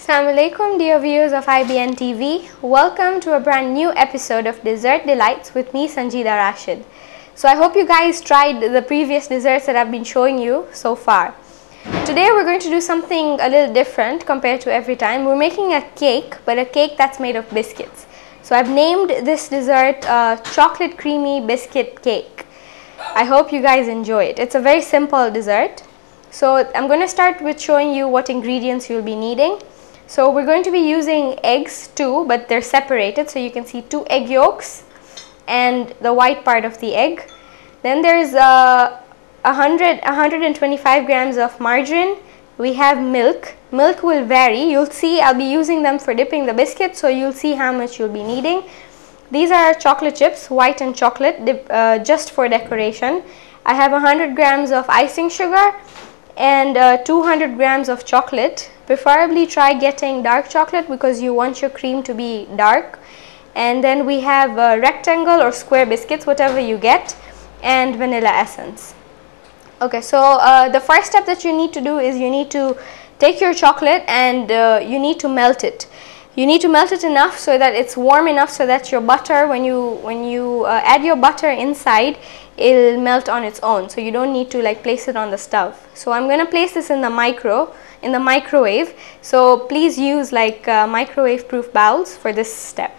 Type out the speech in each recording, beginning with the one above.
Assalamu alaikum dear viewers of IBN TV. Welcome to a brand new episode of Dessert Delights with me, Sanjida RAshid. So I hope you guys tried the previous desserts that I've been showing you so far. Today we're going to do something a little different compared to every time. We're making a cake, but a cake that's made of biscuits. So I've named this dessert chocolate creamy biscuit cake. I hope you guys enjoy it. It's a very simple dessert. So I'm going to start with showing you what ingredients you'll be needing. So we're going to be using eggs too, but they're separated. So you can see 2 egg yolks and the white part of the egg. Then there's 125 grams of margarine. We have milk. Milk will vary. You'll see I'll be using them for dipping the biscuit, so you'll see how much you'll be needing. These are chocolate chips, white and chocolate, just for decoration. I have 100 grams of icing sugar and 200 grams of chocolate. Preferably try getting dark chocolate because you want your cream to be dark. And then we have rectangle or square biscuits, whatever you get, and vanilla essence. Okay, so the first step that you need to do is you need to take your chocolate and you need to melt it. You need to melt it enough so that it's warm enough so that your butter, when you add your butter inside, it'll melt on its own. So you don't need to like place it on the stove. So I'm going to place this in the microwave. So please use like microwave proof bowls for this step.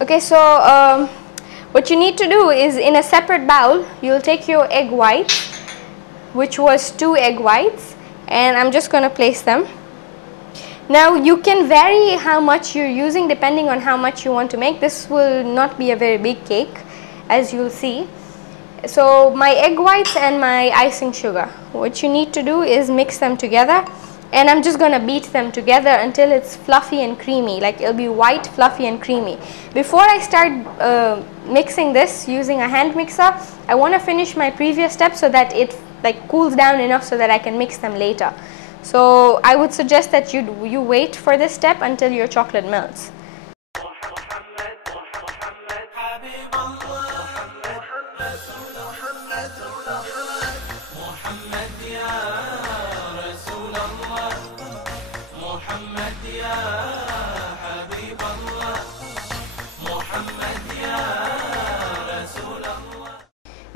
Okay, so what you need to do is in a separate bowl, you'll take your egg whites, which was 2 egg whites, and I'm just going to place them. Now you can vary how much you're using depending on how much you want to make. This will not be a very big cake, as you'll see. So my egg whites and my icing sugar, what you need to do is mix them together. And I'm just going to beat them together until it's fluffy and creamy, like it'll be white, fluffy and creamy. Before I start mixing this using a hand mixer, I want to finish my previous step so that it like cools down enough so that I can mix them later. So I would suggest that you wait for this step until your chocolate melts.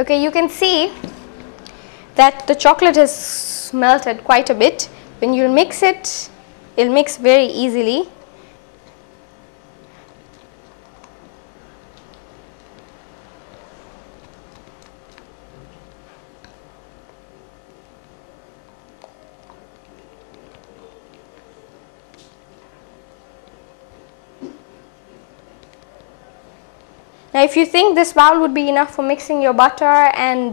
Okay, you can see that the chocolate has melted quite a bit. When you mix it, it'll mix very easily. Now if you think this bowl would be enough for mixing your butter and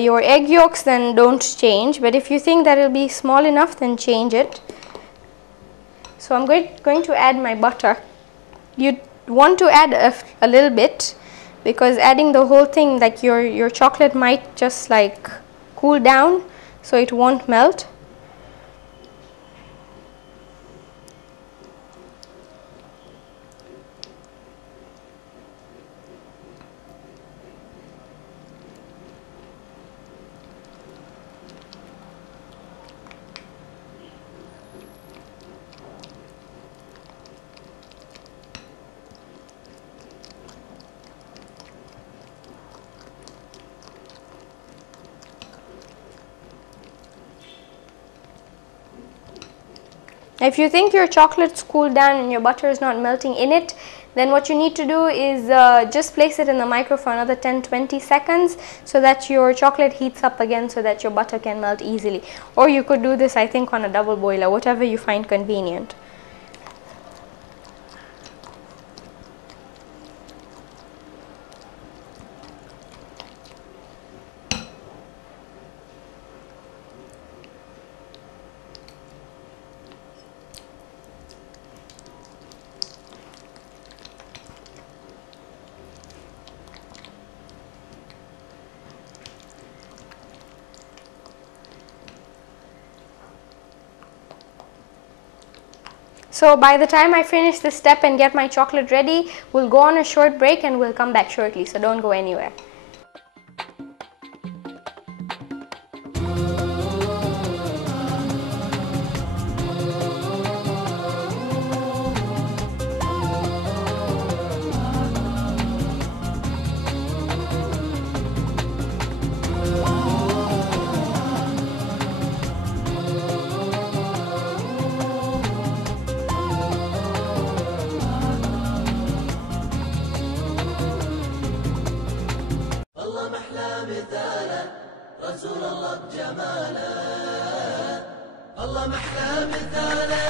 your egg yolks, then don't change. But if you think that it will be small enough, then change it. So I'm going to add my butter. You want to add a little bit because adding the whole thing, like your chocolate might just like cool down so it won't melt. If you think your chocolate's cooled down and your butter is not melting in it, then what you need to do is just place it in the micro for another 10-20 seconds so that your chocolate heats up again so that your butter can melt easily. Or you could do this, I think, on a double boiler, whatever you find convenient. So by the time I finish this step and get my chocolate ready, we'll go on a short break and we'll come back shortly, so don't go anywhere. رسول الله بجماله، الله محلى مثاله،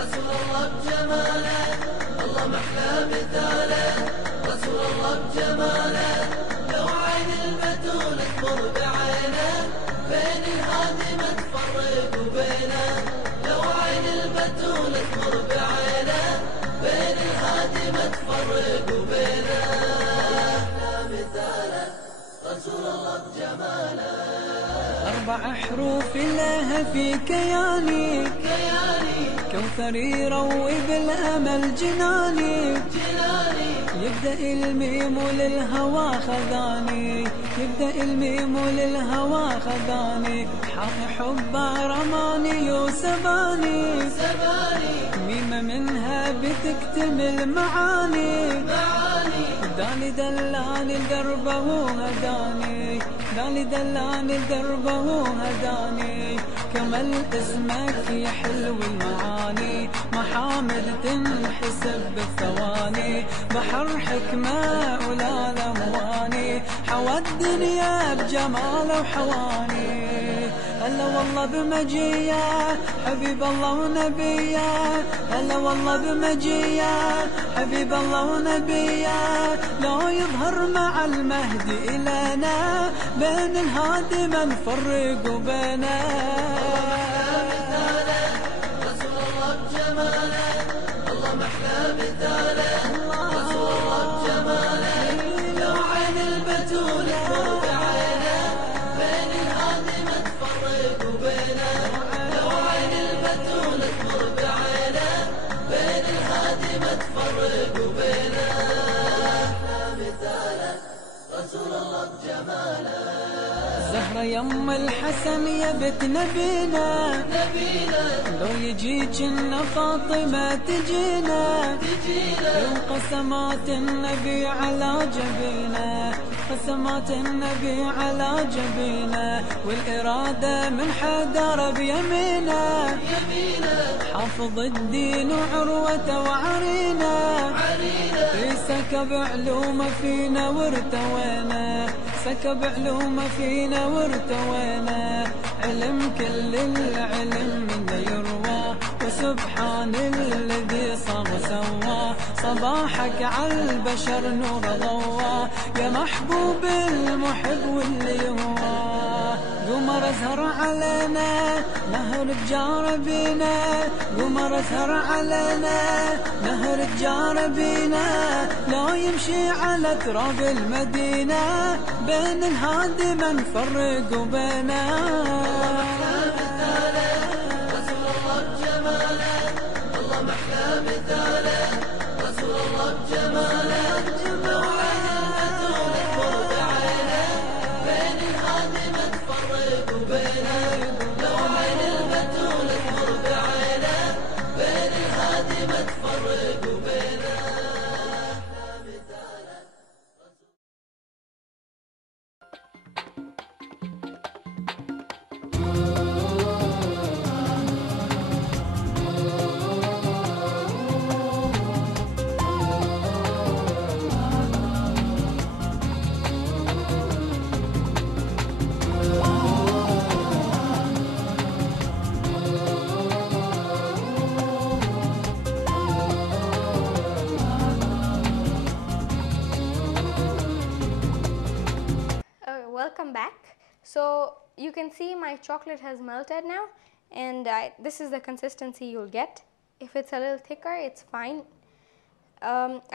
رسول الله بجماله، الله محلى مثاله، رسول الله بجماله، لو عين البتول تمر بعينه، بين الهادي ما تفرق وبينه، لو عين البتول تمر بعينه، بين الهادي ما تفرق وبينه، محلى مثاله، رسول الله بجماله. 4 حروف لها في كياني، كوثر يروي بالأمل جناني، يبدأ الميم للهوى خذاني، يبدأ الميم للهوى خذاني، حبه رماني وسباني، ميم منها بتكتمل معاني، داني دلاني دربه وهداني، داني دلاني دربه وهداني، كمل اسمك يا حلو المعاني، محامد تنحسب بالثواني، بحر حكمة ولا الأمواني، حوى الدنيا بجماله وحواني، هلا والله بمجيه حبيب الله ونبيه، هلا والله بمجيه حبيب الله ونبيه، لو يظهر مع المهدي إلينا، بين الهادي ما نفرق وبينه، رسول الله بجماله، الله محلى مثاله، رسول الله بجماله، لو عين البتول تمر بعينه، بين الهادي ما تفرق وبينه، لو عين البتول تمر بعينه، بين الهادي ما تفرق وبينه، محلى مثاله، رسول الله بجماله. زهرة يم الحسن يا بنت نبينا، لو يجيك إن فاطمة تجينا، وقسمات النبي على جبينا، قسمات النبي على جبينا، والإرادة من حدر بيمينا، حافظ الدين وعروته وعرينا، سكب علومه فينا وارتوينا، سكب علومه فينا وارتوينا، علم كل العلم منه يروى، وسبحان الذي صار وسوى، صباحك على البشر نور ضوى، يا محبوب المحب واللي هو، قمر ازهر علينا نهر الجار بينا، قمر ازهر علينا نهر الجار بينا، لو يمشي على تراب المدينة، بين الهادي ما نفرق وبينه، رسول الله بجماله، الله محلى مثاله، رسول الله بجماله، لو عين البتول تمر بعينه، بين الهادي ما تفرق وبينه، لو عين البتول تمر بعينه، بين الهادي ما تفرق وبينه، مثاله. Welcome back. So you can see my chocolate has melted now, and this is the consistency you'll get. If it's a little thicker, it's fine.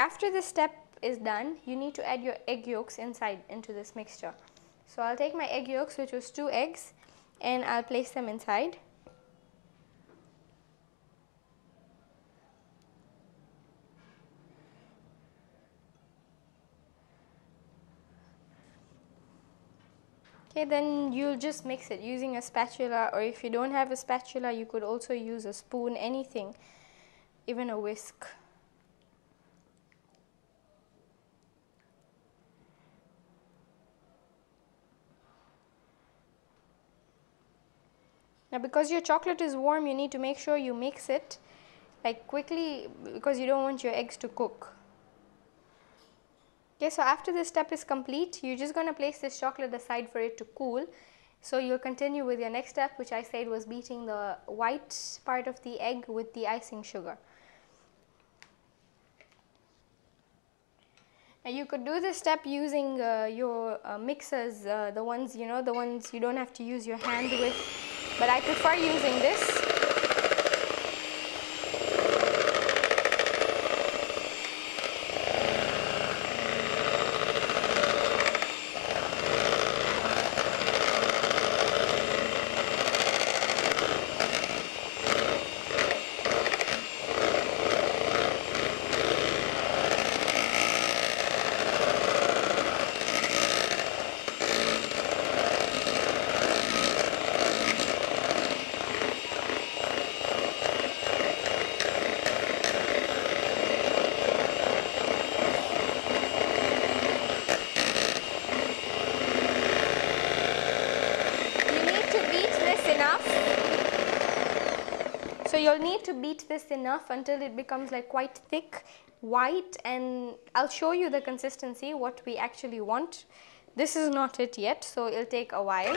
After this step is done, you need to add your egg yolks into this mixture. So I'll take my egg yolks, which was 2 eggs, and I'll place them inside. Okay, then you'll just mix it using a spatula, or if you don't have a spatula, you could also use a spoon, anything, even a whisk. Now because your chocolate is warm, you need to make sure you mix it like quickly, because you don't want your eggs to cook. Okay, so after this step is complete, you're just going to place this chocolate aside for it to cool. So you'll continue with your next step, which I said was beating the white part of the egg with the icing sugar. Now you could do this step using your mixers, the ones you don't have to use your hand with, but I prefer using this. So you'll need to beat this enough until it becomes like quite thick, white, and I'll show you the consistency, what we actually want. This is not it yet, so it'll take a while.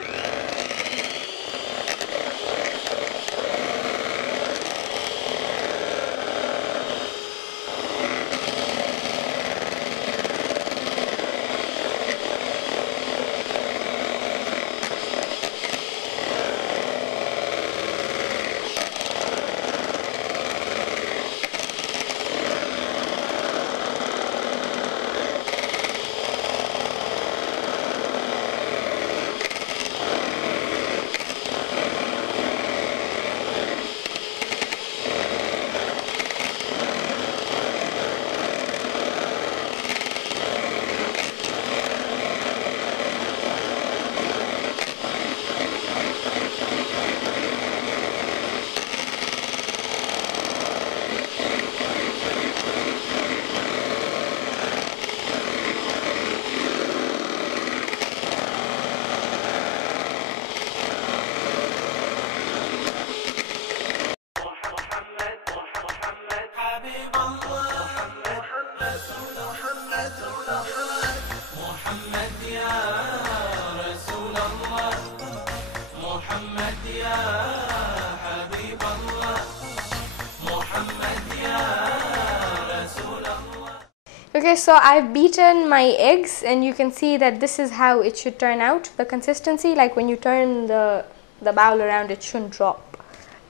Okay, so I've beaten my eggs and you can see that this is how it should turn out. The consistency, like when you turn the bowl around, it shouldn't drop.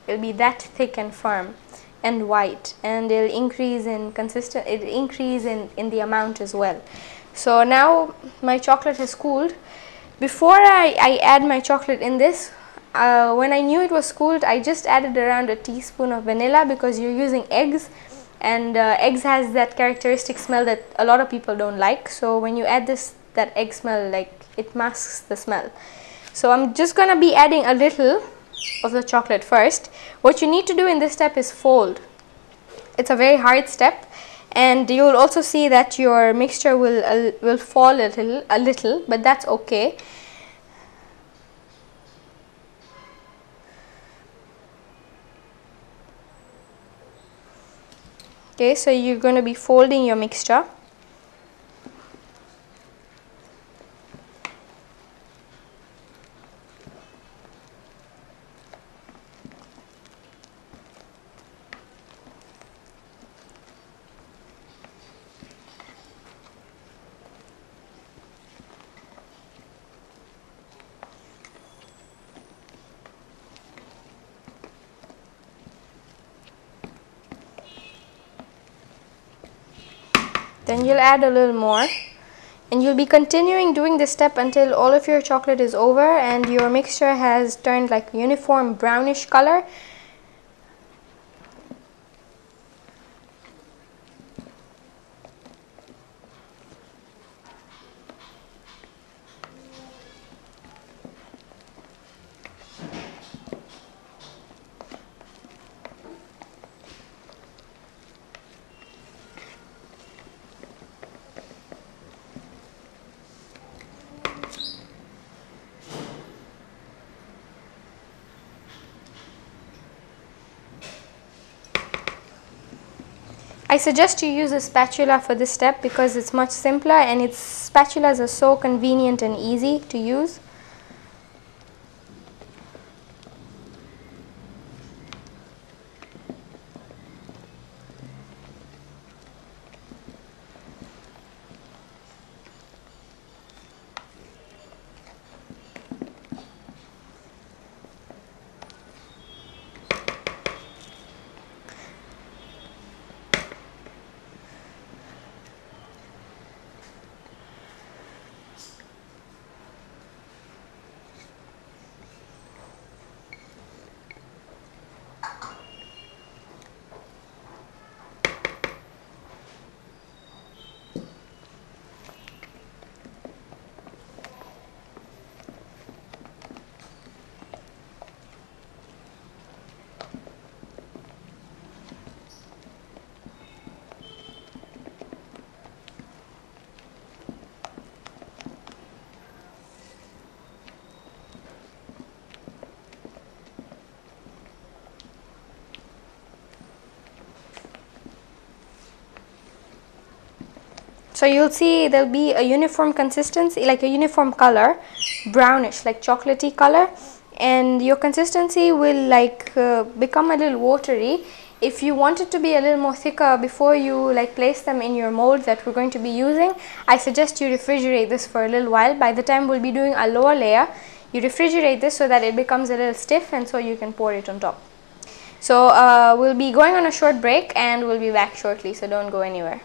It'll be that thick and firm and white, and it'll increase in in the amount as well. So now my chocolate has cooled. Before I add my chocolate in this, when I knew it was cooled, I just added around a teaspoon of vanilla, because you're using eggs, and eggs has that characteristic smell that a lot of people don't like. So when you add that egg smell, like, it masks the smell. So I'm just gonna be adding a little of the chocolate first. What you need to do in this step is fold. It's a very hard step, and you'll also see that your mixture will fall a little, but that's okay. Okay, so you're going to be folding your mixture. Then you'll add a little more, and you'll be continuing doing this step until all of your chocolate is over and your mixture has turned like uniform brownish color. I suggest you use a spatula for this step because it's much simpler, and spatulas are so convenient and easy to use. So you'll see there'll be a uniform consistency, like a uniform color, brownish, like chocolatey color, and your consistency will like become a little watery. If you want it to be a little more thicker before you like place them in your mold that we're going to be using, I suggest you refrigerate this for a little while. By the time we'll be doing a lower layer, you refrigerate this so that it becomes a little stiff, and so you can pour it on top. So we'll be going on a short break and we'll be back shortly, so don't go anywhere.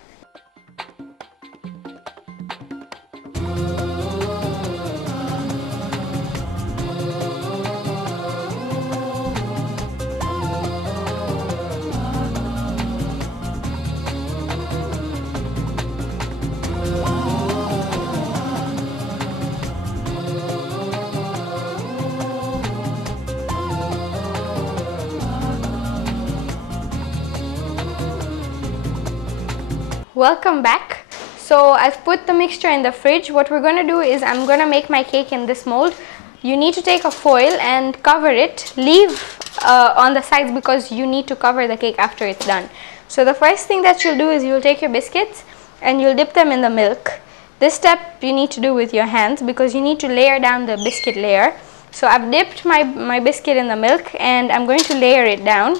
Welcome back. So I've put the mixture in the fridge. What we're going to do is I'm going to make my cake in this mold. You need to take a foil and cover it. Leave on the sides because you need to cover the cake after it's done. So the first thing that you'll do is you'll take your biscuits and you'll dip them in the milk. This step you need to do with your hands because you need to layer down the biscuit layer. So I've dipped my biscuit in the milk and I'm going to layer it down.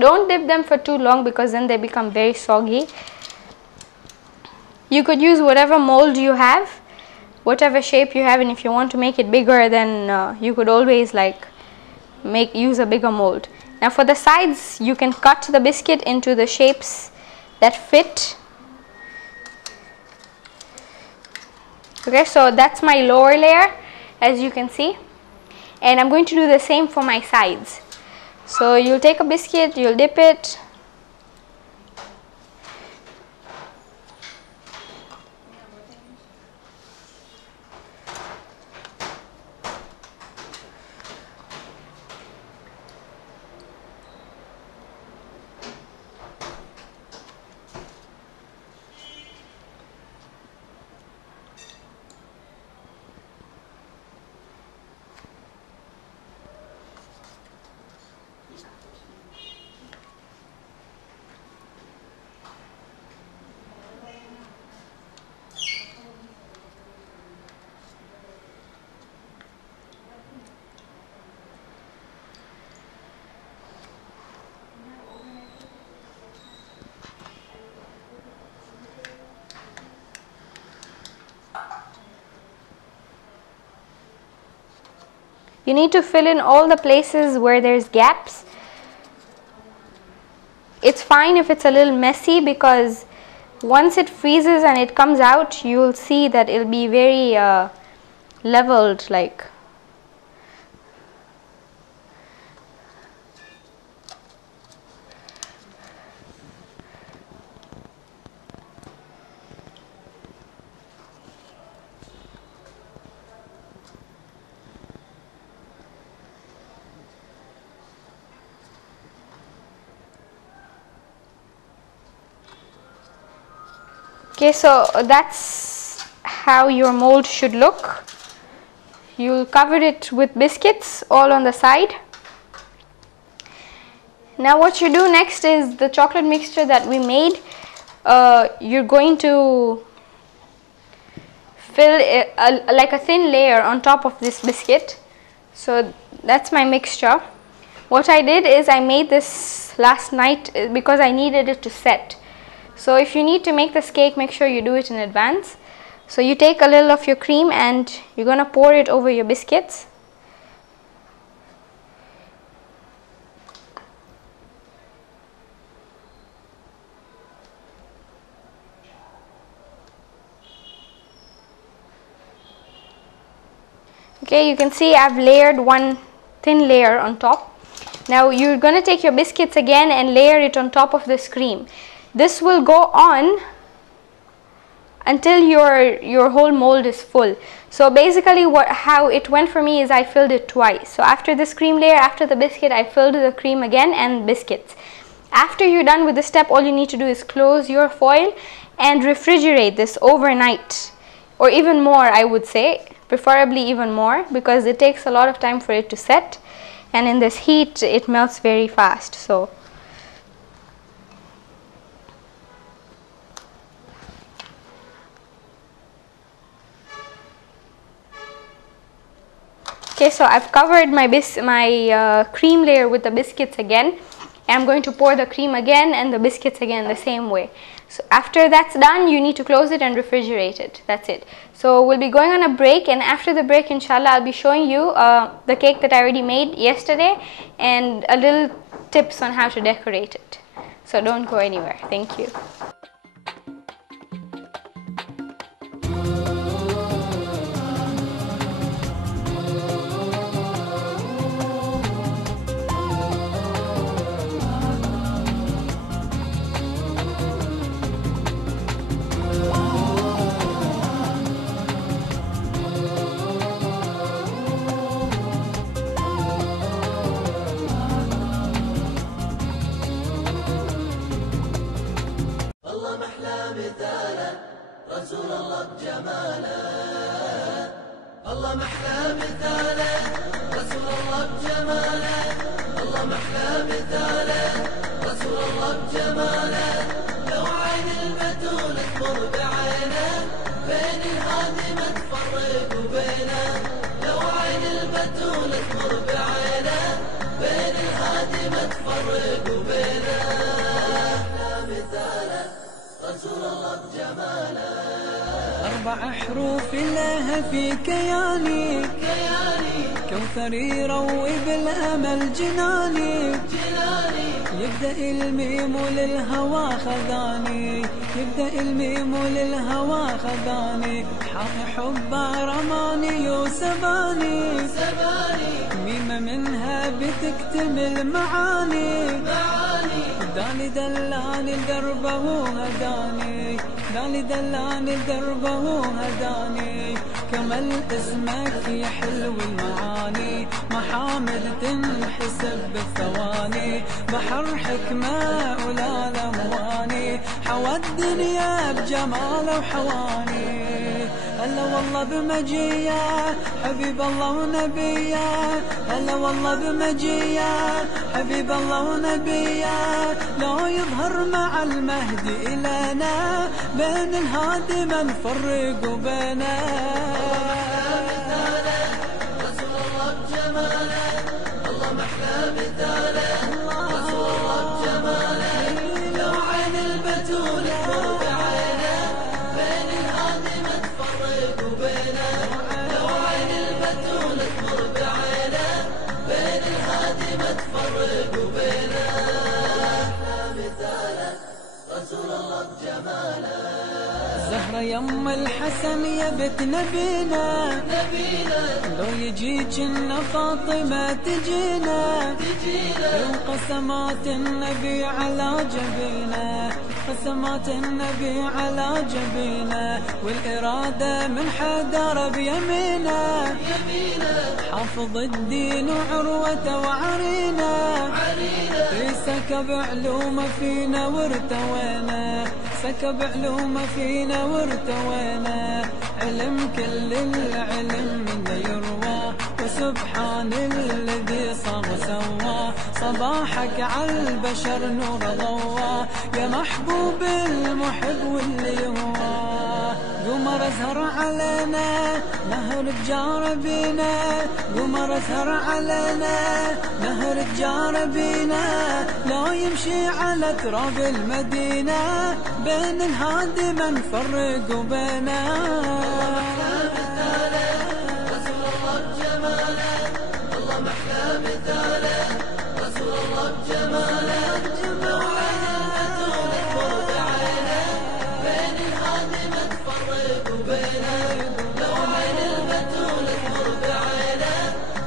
Don't dip them for too long because then they become very soggy. You could use whatever mold you have, whatever shape you have, and if you want to make it bigger, then you could always like use a bigger mold. Now for the sides, you can cut the biscuit into the shapes that fit. Okay, so that's my lower layer, as you can see, and I'm going to do the same for my sides. So you'll take a biscuit, you'll dip it, you need to fill in all the places where there's gaps. It's fine if it's a little messy because once it freezes and it comes out, you'll see that it'll be very leveled like. Okay, so that's how your mold should look. You'll cover it with biscuits all on the side. Now what you do next is the chocolate mixture that we made. You're going to fill like a thin layer on top of this biscuit. So that's my mixture. What I did is I made this last night because I needed it to set. So if you need to make this cake, make sure you do it in advance. So you take a little of your cream and you're going to pour it over your biscuits. Okay, you can see I've layered one thin layer on top. Now you're going to take your biscuits again and layer it on top of this cream. This will go on until your whole mold is full. So basically how it went for me is I filled it twice. So after this cream layer, after the biscuit, I filled the cream again and biscuits. After you're done with this step, all you need to do is close your foil and refrigerate this overnight, or even more, I would say, preferably even more, because it takes a lot of time for it to set, and in this heat it melts very fast. So okay, so I've covered my cream layer with the biscuits again. I'm going to pour the cream again and the biscuits again the same way. So after that's done, you need to close it and refrigerate it. That's it. So we'll be going on a break, and after the break, inshallah, I'll be showing you the cake that I already made yesterday and a little tips on how to decorate it. So don't go anywhere. Thank you. رسول الله بجماله، الله محلى مثاله، رسول الله بجماله، الله محلى مثاله، رسول الله بجماله، لو عين البتول تمر بعينه، بين الهادي ما تفرق وبينه، لو عين البتول تمر بعينه، بين الهادي ما تفرق وبينه، محلى مثاله، رسول الله بجماله. 4 حروف لها في كياني، كوثر يروي بالأمل جناني، يبدأ الميم للهوى خذاني، يبدأ الميم للهوى خذاني، حبه رماني وسباني، ميم منها بتكتمل معاني، داني دلاني دربه وهداني، داني دلاني دربه وهداني، كمل اسمك يا حلو المعاني، محامد تنحسب بالثواني، بحر حكمة ولا الأمواني، حوى الدنيا بجماله وحواني، هلا والله بمجيه حبيب الله ونبيه، هلا والله بمجيه حبيب الله ونبيه، لو يظهر مع المهدي إلينا، بين الهادي ما نفرق وبينه. رسول الله بجماله، الله محلى مثاله، رسول الله بجماله، لو عين البتول تمر بعينه، بين الهادي ما تفرق وبينه، لو عين البتول تمر بعينه، بين الهادي ما تفرق وبينه، محلى مثاله، رسول الله بجماله. زهرة يم الحسن يا بنت نبينا، لو يجيك إن فاطمة تجينا، وقسمات النبي على جبينا، قسمات النبي على جبينا، والإرادة من حدر بيمينا، حافظ الدين وعروة وعرينا، ريسك بعلومه فينا وارتوينا، سكب علومه فينا وارتوينا، علم كل العلم منه يروى، وسبحان الذي صار وسوى، صباحك عالبشر نور ضوى، يا محبوب المحب واللي هواه. قمر ازهر علينا نهر الجار بينا، قمر ازهر علينا نهر الجار بينا، لو يمشي على تراب المدينة، بين الهادي ما نفرق وبينا. رسول الله بجماله، والله محلى مثاله، رسول الله بجماله، لو عين البتول تمر بعينه، بين الهادي ما تفرق وبينه، لو عين البتول تمر بعينه،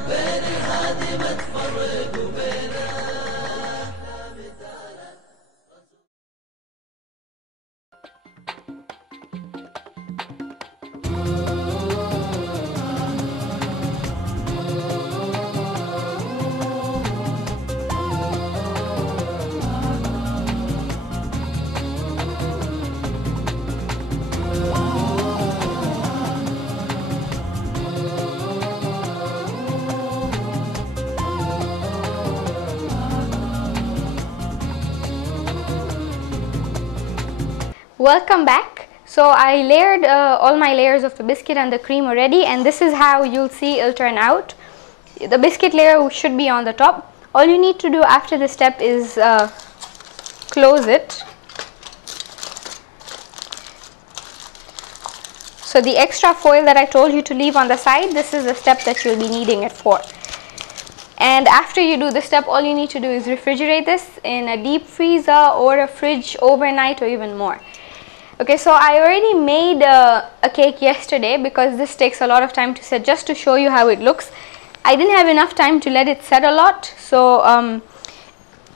بين الهادي ما تفرق وبينه. Welcome back. So I layered all my layers of the biscuit and the cream already, and this is how you'll see it'll turn out. The biscuit layer should be on the top. All you need to do after this step is close it. So the extra foil that I told you to leave on the side, this is the step that you'll be needing it for. And after you do this step, all you need to do is refrigerate this in a deep freezer or a fridge overnight or even more. Okay, so I already made a cake yesterday because this takes a lot of time to set, just to show you how it looks. I didn't have enough time to let it set a lot, so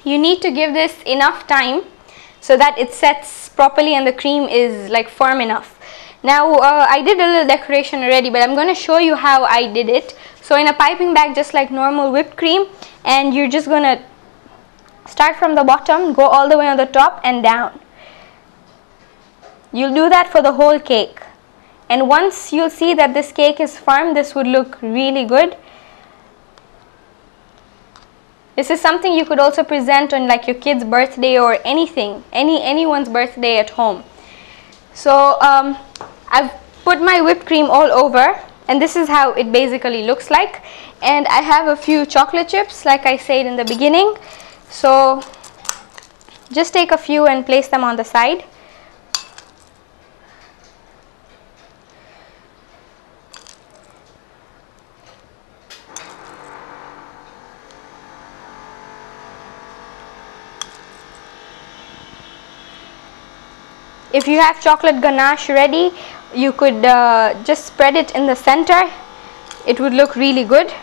you need to give this enough time so that it sets properly and the cream is like firm enough. Now I did a little decoration already, but I'm going to show you how I did it. So in a piping bag, just like normal whipped cream, and you're just going to start from the bottom, go all the way on the top and down. You'll do that for the whole cake, and once you'll see that this cake is firm, this would look really good. This is something you could also present on like your kid's birthday or anything, anyone's birthday at home. So I've put my whipped cream all over, and this is how it basically looks like. And I have a few chocolate chips, like I said in the beginning. So just take a few and place them on the side. If you have chocolate ganache ready, you could just spread it in the center. It would look really good.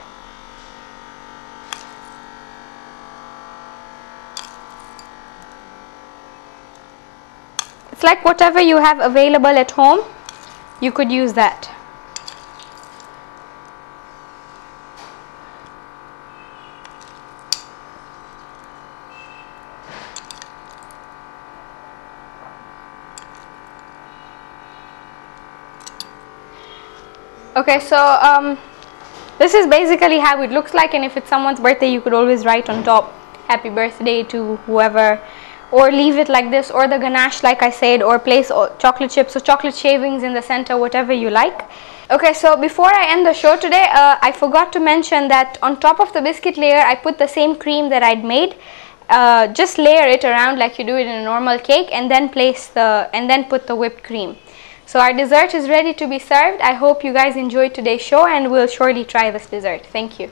It's like whatever you have available at home, you could use that. Okay, so this is basically how it looks like, and if it's someone's birthday, you could always write on top happy birthday to whoever, or leave it like this, or the ganache like I said, or place chocolate chips or chocolate shavings in the center, whatever you like. Okay, so before I end the show today, I forgot to mention that on top of the biscuit layer, I put the same cream that I'd made. Just layer it around like you do it in a normal cake, and then put the whipped cream. So our dessert is ready to be served. I hope you guys enjoyed today's show, and we'll surely try this dessert. Thank you.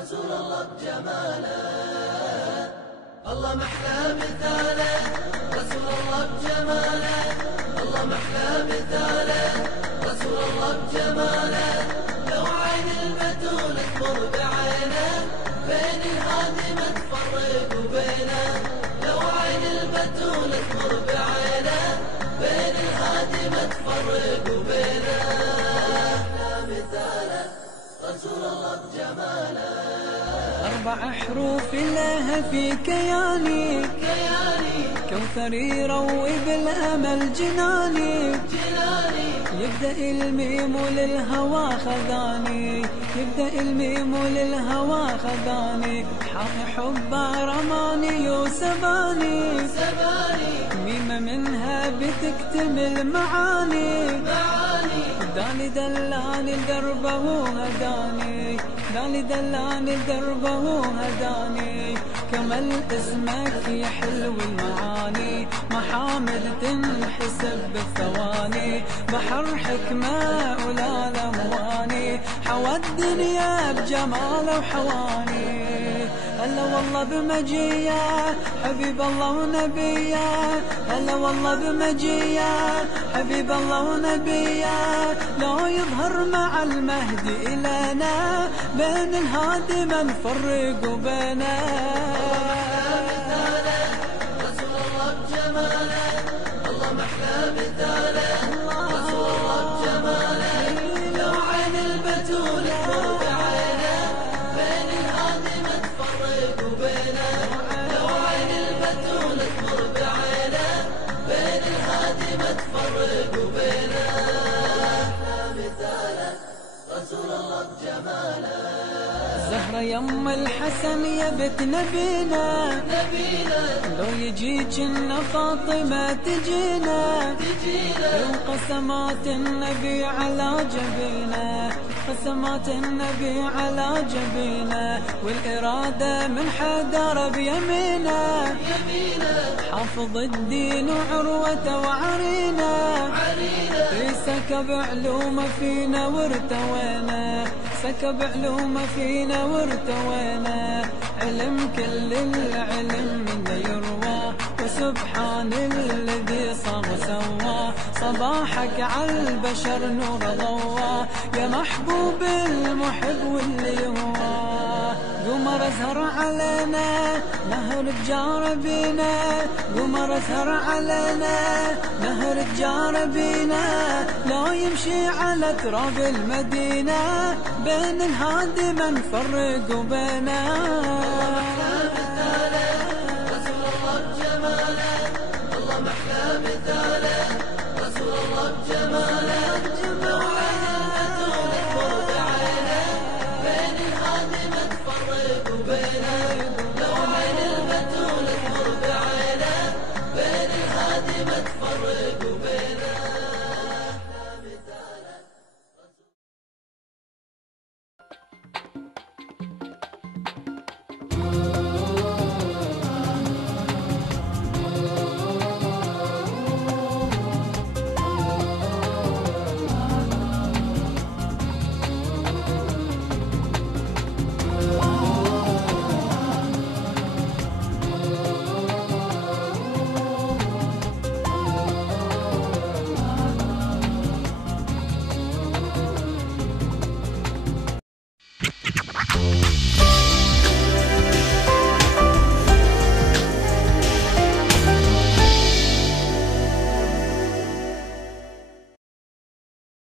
رسول الله بجماله، الله محلى مثاله، الله بجماله الله محلى مثاله رسول الله بجماله لو عين البتول تمر بعينه بين الهادي ما تفرق وبينه لو عين البتول تمر بعينه بين الهادي ما تفرق وبينه محلى مثاله رسول الله بجماله 4 حروف لها في كياني كوثر يروي بالأمل جناني يبدأ الميم للهوى خذاني يبدأ الميم للهوى خذاني حبه رماني وسباني ميم منها بتكتمل معاني داني دلاني دربه وهداني داني دلاني دربه وهداني كمل اسمك يا حلو المعاني محامد تنحسب بالثواني بحر حكمة ولا الأمواني حوى الدنيا بجماله وحواني هلا والله بمجيه حبيب الله ونبيه هلا والله بمجيه حبيب الله ونبيه لو يظهر مع المهدي إلينا بين الهادي ما نفرق وبينه رسول الله بجماله الله محلى مثاله رسول الله بجماله لو عين البتول تمر بعينه بين الهادي ما تفرق وبينه لو عين البتول تمر بعينه بين الهادي ما تفرق وبينه محلى مثاله رسول الله بجماله زهرة يم الحسن يا بنت نبينا لو يجيك إن فاطمة تجينا وقسمات النبي على جبينا قسمات النبي على جبينا والإرادة من حدر بيمينا حافظ الدين وعروته وعرينا سكب علومه فينا وارتوينا سكب علومه فينا وارتوينا علم كل العلم منه يروى وسبحان الذي صار وسوى صباحك على البشر نور ضوى يا محبوب المحب واللي هو قمر ازهر علينا نهر الجار بينا قمر ازهر علينا نهر الجار بينا لو يمشي على تراب المدينة بين الهادي ما نفرق وبينه